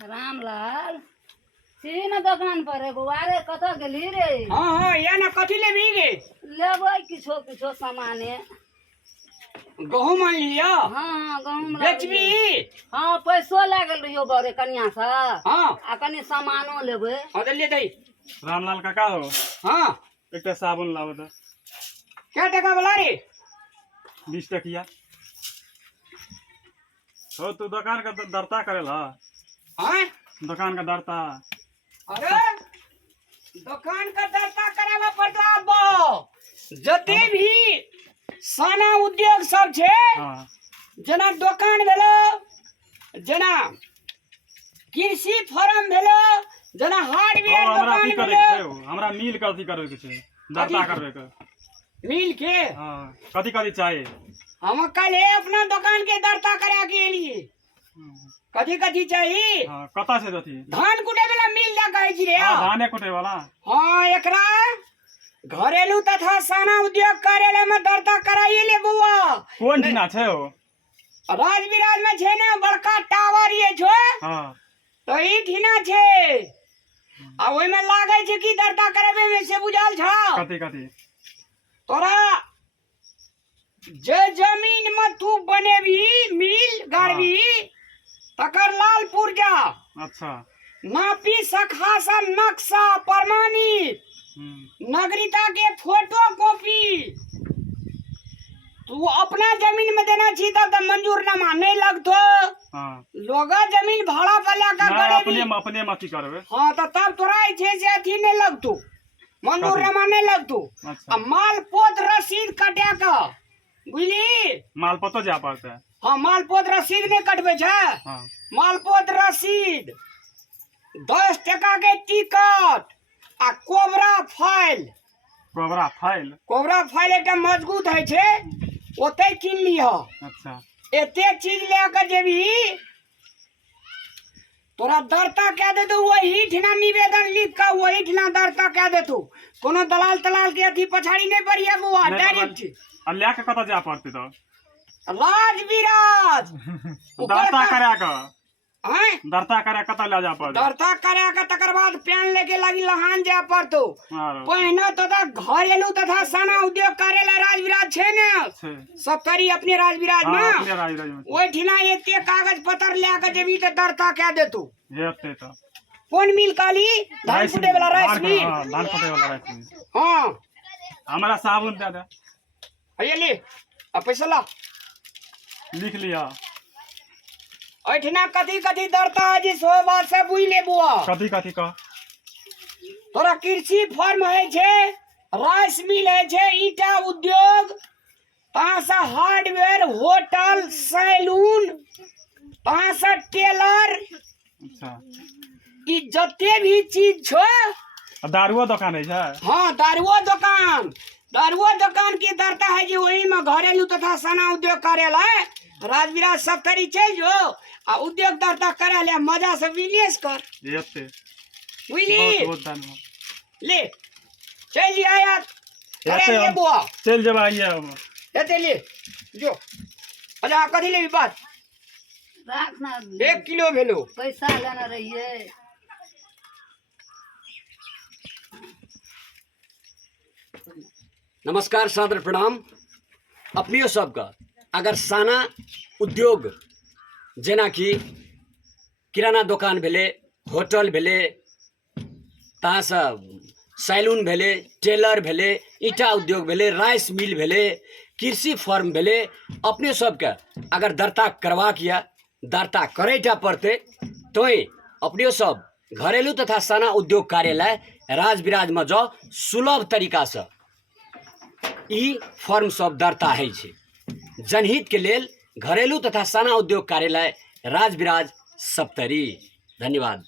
रामलाल छी न दुकान पर एगो अरे कत गेली रे? हाँ हाँ या ना कथी लेबी गे? लेबै किछो किछो सामाने। गहूम आन लिया। हाँ गहूम बेचबी? हाँ पैसो लए गेल रहियो बड़े कनिया से। हाँ आ कनी सामानो लेबै। हाँ तो ले दई। रामलाल काका हो हाँ एक साबुन लाओ तो क्या टका वाला रे? 20 टकिया हो तू दुकान का दरता करेला हाँ दुकान का दरता अरे दुकान का दरता करावा पड़ता अब जते भी साना उद्योग सब छे हाँ जना दुकान भेलो जना कृषि फार्म भेलो जना हार्डवेयर हमरा दुकान की करे भेलो के छै हमरा मिल के अथी करे के छै दरता करबे के मिल के हां कथी कथी चाहिए हम कल अपना दुकान के दरता करा के लिए कथी कथी चाहिए हां कता से अथी धान कुटे वाला मिल जा कहे छी रे हां धाने कोटे वाला हाँ एकरा घरेलू तथा साना उद्योग कार्यालय में दर्ता कराइए ले बुआ। कोन ठिना छै हो राज विराज में छे ने बड़का टावर ये छो हां तो ई ठिना छे आ ओइ में लागे छे कि दर्ता कराबे में से बुझाल छ कथी कथी तोरा जे जमीन में तू बनेबी मिल गाड़बी तकर लाल पुर्जा अच्छा नापी सखासन नक्शा प्रमाणित नागरिकता के फोटो कॉपी तू अपना जमीन में देना छी तब तो मंजूरनामा नहीं लगतो। हां लोग जमीन भाड़ा पर लगा अपने में की करबे हाँ तो तब तोरा छे से अथी नहीं लगतो मंजूरनामा नहीं लगतो। अच्छा अब माल पोत रसीद कटे का बुझली माल पतो जा पड़ता है हाँ माल पोत रसीद नहीं कटबे छे हां माल पोत रसीद 10 टका के टिकट आ कोबरा फाइल एकटा मजबूत है छे ओते किन लिह। अच्छा एते चीज लेकर जेबी तोरा दर्ता कह दे तो वही ठिना निवेदन लिख कर वही ठिना दर्ता कह दे तू कोनो दलाल तलाल के अथी पछाड़ी नहीं पड़िया बुआ डायरेक्ट अल्लाह के कता जा पड़ते तो राज विराज दरता करा के हैं दरता करा कता ले जा पड़े दर्ता करे के तकर बाद पेन लेके लगी लहान जा पड़तो पहिने तो घरेलू तथा साना उद्योग कार्यालय राज विराज छे ने सब करी अपने राज विराज में ओइ ठिना एते कागज पत्र लेके जेबी त दर्ता कह देतू हेते तो कौन मिल काली धान कुटे वाला राइस मिल धान कुटे वाला राइस मिल हां हमरा साबुन दे दे ये ले अब पैसा ला लिख लिया ऐठिना कथी कथी दर्ता है जी सो बात से बुझ ले बुआ कथी कथी का तोरा कृषि फार्म है छे राइस मिल है छे ईटा उद्योग पांच हार्डवेयर होटल सैलून पांच टेलर अच्छा ई जते भी चीज छो दारुओ दुकान है छे हाँ दारुओ दुकान की दर्ता है जी वही में घरेलू तथा साना उद्योग कार्यालय राज विराज सब तरी चल जो आ उद्योग दर्ता करे ले मजा से बिजनेस कर एते बुझली बहुत धन्यवाद ले चल जी आया करे ले बुआ चल जब आइए एते ले जो अच्छा कथी लेबी बात राख ना 1 किलो भेलो पैसा लेना रहिए। नमस्कार सादर प्रणाम अपनियो सबका अगर साना उद्योग जेना कि किराना दुकान भेले होटल भेले तासा सैलून भेले टेलर भेले ईटा उद्योग भेले राइस मिल भेले कृषि फार्म भेले अपने सबके अगर दर्ता करवा किया दर्ता करेटा पड़ते तो अपने सब घरेलू तथा साना उद्योग कार्यालय राज विराज में जाओ सुलभ तरीका से ई फॉर्म सब दर्ता है छे जनहित के लेल घरेलू तथा साना उद्योग कार्यालय राज विराज सप्तरी। धन्यवाद।